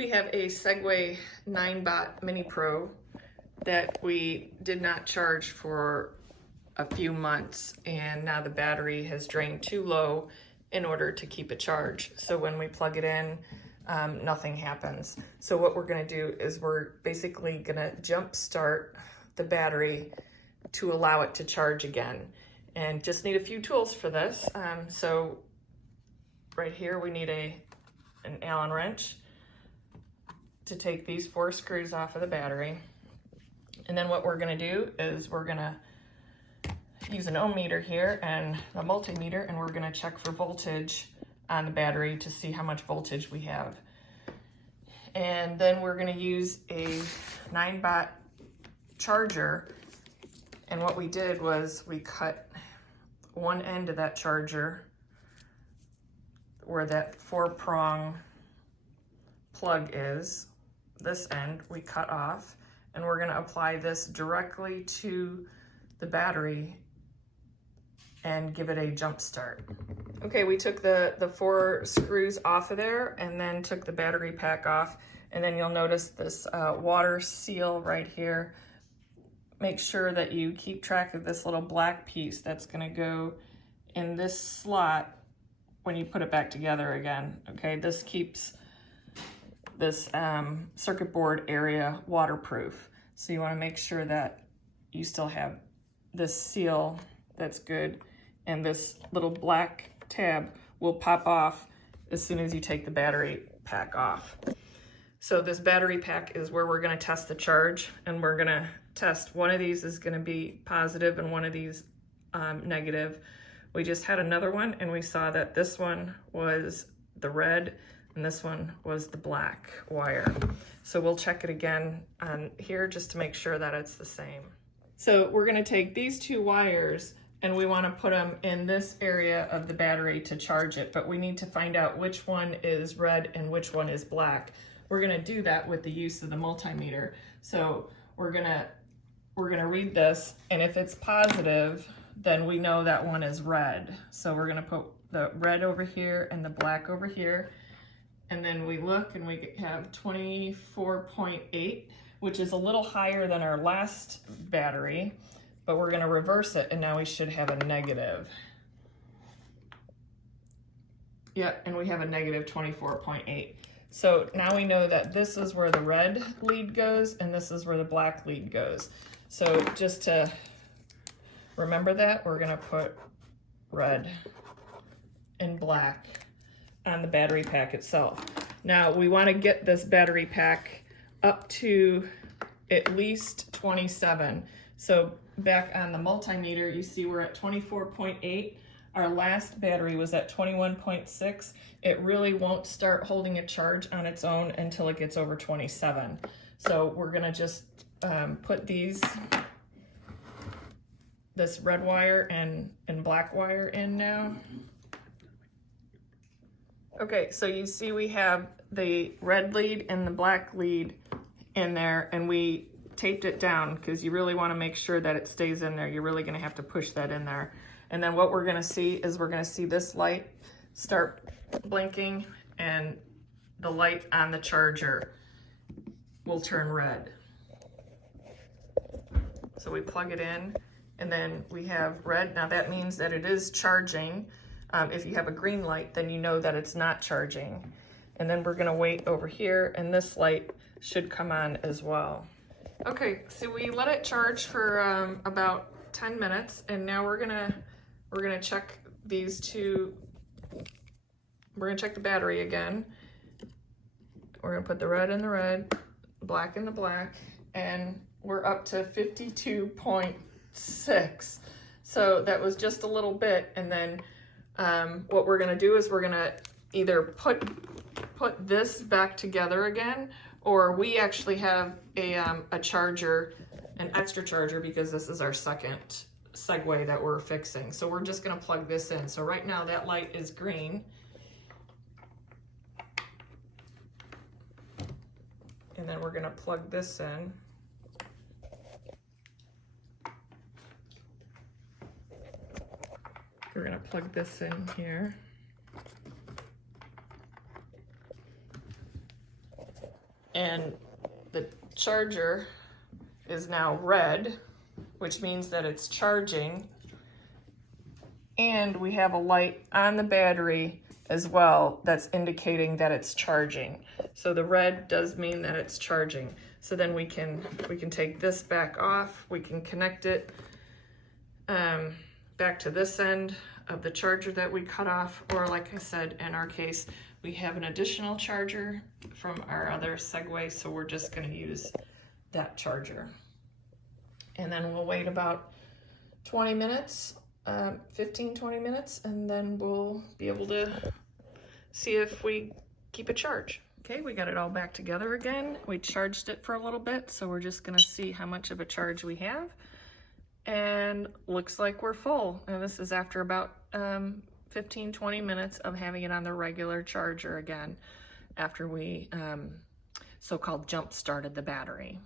We have a Segway Ninebot Minipro that we did not charge for a few months, and now the battery has drained too low in order to keep it charged. So when we plug it in, nothing happens. So what we're gonna do is we're basically gonna jump start the battery to allow it to charge again. And just need a few tools for this. So right here we need an Allen wrench to take these 4 screws off of the battery. And then what we're gonna do is we're gonna use an ohm meter here and a multimeter, and we're gonna check for voltage on the battery to see how much voltage we have. And then we're gonna use a 9-bot charger. And what we did was we cut one end of that charger where that 4-prong plug is. This end we cut off, and we're gonna apply this directly to the battery and give it a jump start. Okay, we took the 4 screws off of there and then took the battery pack off, and then you'll notice this water seal right here. Make sure that you keep track of this little black piece that's gonna go in this slot when you put it back together again, okay? This keeps this circuit board area waterproof. So you wanna make sure that you still have this seal that's good, and this little black tab will pop off as soon as you take the battery pack off. So this battery pack is where we're gonna test the charge, and we're gonna test one of these is gonna be positive and one of these negative. We just had another one and we saw that this one was the red and this one was the black wire. So we'll check it again on here just to make sure that it's the same. So we're gonna take these 2 wires and we wanna put them in this area of the battery to charge it, but we need to find out which one is red and which one is black. We're gonna do that with the use of the multimeter. So we're gonna read this, and if it's positive, then we know that one is red. So we're gonna put the red over here and the black over here. And then we look and we have 24.8, which is a little higher than our last battery, but we're gonna reverse it and now we should have a negative. Yep, and we have a negative 24.8. So now we know that this is where the red lead goes and this is where the black lead goes. So just to remember that, we're gonna put red and black on the battery pack itself. Now we wanna get this battery pack up to at least 27. So back on the multimeter, you see we're at 24.8. Our last battery was at 21.6. It really won't start holding a charge on its own until it gets over 27. So we're gonna just put this red wire and black wire in now. Okay, so you see we have the red lead and the black lead in there, and we taped it down because you really wanna make sure that it stays in there. You're really gonna have to push that in there. And then what we're gonna see is we're gonna see this light start blinking, and the light on the charger will turn red. So we plug it in, and then we have red. Now that means that it is charging. If you have a green light, then you know that it's not charging. And then we're gonna wait over here, and this light should come on as well. Okay, so we let it charge for about 10 minutes, and now we're gonna check these 2. We're gonna check the battery again. We're gonna put the red in the red, black in the black, and we're up to 52.6. So that was just a little bit. And then what we're gonna do is we're gonna either put this back together again, or we actually have a charger, an extra charger, because this is our second Segway that we're fixing. So we're just gonna plug this in. So right now that light is green. And then we're gonna plug this in. We're gonna plug this in here. and the charger is now red, which means that it's charging, and we have a light on the battery as well that's indicating that it's charging. So the red does mean that it's charging. So then we can take this back off, we can connect it back to this end of the charger that we cut off, or like I said, in our case, we have an additional charger from our other Segway, so we're just gonna use that charger. And then we'll wait about 20 minutes, 15-20 minutes, and then we'll be able to see if we keep a charge. Okay, we got it all back together again. We charged it for a little bit, so we're just gonna see how much of a charge we have. And looks like we're full. And this is after about 15-20 minutes of having it on the regular charger again, after we so-called jump started the battery.